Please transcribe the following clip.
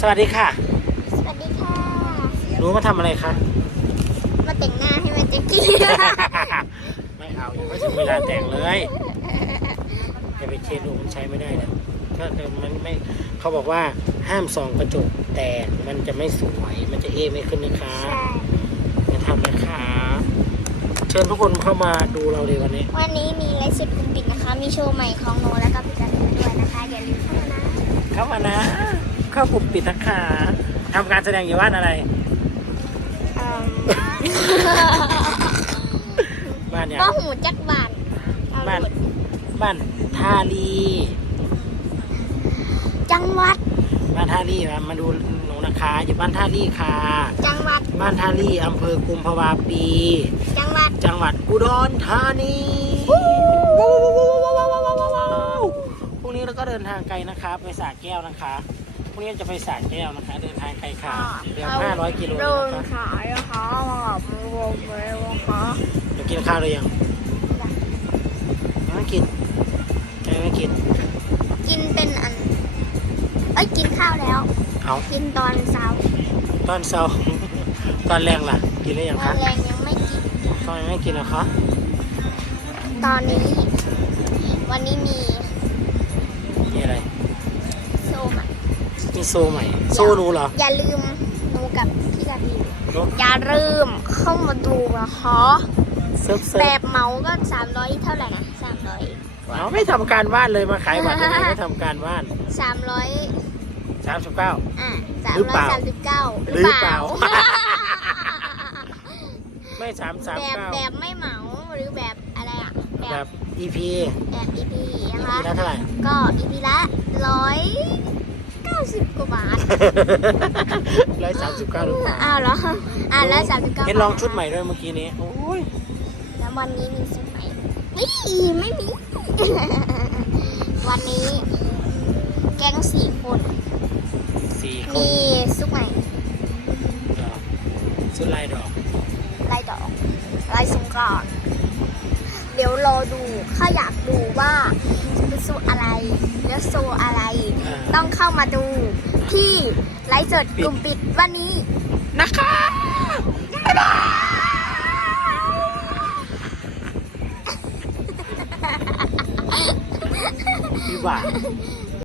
สวัสดีค่ะ สวัสดีค่ะ หนูมาทำอะไรคะ มาแต่งหน้าให้มันเจ๊กี้ไม่เอายังไม่ถึงเวลาแต่งเลยอย่าไปเช็ดดูมันใช้ไม่ได้นะถ้าเกิดมันไม่เขาบอกว่าห้ามส่องกระจกแต่มันจะไม่สวย มันจะเอไม่ขึ้นนะคะใช่อย่าทำนะคะ เชิญทุกคนเข้ามาดูเราเลยวันนี้ วันนี้มีไลฟ์สดกลุ่มปิดนะคะ มีโชว์ใหม่ของโนแล้วก็พี่กันด้วยนะคะ อย่าลืมเข้ามานะ เข้ามานะ เข้ากลุ่มปิดนะคะทำการแสดงอยู่บ้านอะไรอืมบ้านเนี่ย ก็หูจักบานเอาบ้านหมดบ้านท่าลี จังหวัด บ้านท่าลี่มามาดูหนูนะคะอยู่บ้านท่าลี่ค่ะ จังหวัด บ้านท่าลี่อำเภอกุมภาวาปี จังหวัด จังหวัดอุดรธานีพรุ่งนี้เราก็เดินทางไกลนะคะไปสระแก้วนะคะ พรุ่งนี้จะไปสระแก้วนะคะ เดินทางไกลค่ะเดือน500กิโลโดนนะคะขายนะคะมาแบบมือวงเลยนะคะเดี๋ยวกินข้าวหรือยังยังไม่กินยังไม่กิน กินเป็นอัน เอ้ยกินข้าวแล้ว เอากินตอนเช้า ตอนเช้า ตอนแรงล่ะ กินหรือยังตอคะนแรงยังไม่กินทำไมไม่กินนะคะ ตอนนี้ วันนี้มีมี มีโซใหม่ โซหนูเหรอ อย่าลืมดูกับพี่กาบีหนูอย่าลืมเข้ามาดูนะคะเซิร์ฟเซิแบร์ฟบเหมาก็300เท่าไหร่นะ300เอาไม่ทำการบ้านเลยมาขายบัตรยังไงไม่ทำการบ้าน300สามสิบเก้าอะหรือเปล่า339หรือเปล่า ไม่สามสามแบบเก้าแบบไม่เหมาหรือแบบอะไรอะ แบแบบบ EP แบบ EP นะคะ EP ละเท่าไหร่ก็ EP ละร้อยเก้า สิบกว่าบาทร้อยสามสิบเก้าหรือเปล่าอ้าวเหรออ่าแล้วสามสิบเก้าเห็นลองชุดใหม่ด้วยเมื่อกี้นี้โอ้ยแล้ววันนี้มีชุดใหม่นี่ไม่มี วันนี้ แก๊งสี่คนสี่คนมีซุปใหม่ดอกชุดลายดอกลายดอกลายสงกรานต์เดี๋ยวรอดูถ้าอยากดูว่าเป็นสูอะไร แล้วโซอะไรอ่าต้องเข้ามาดู ที่ไลฟ์สดกลุ่มปิดวันนี้นะคะบ๊ายบายดีกว่า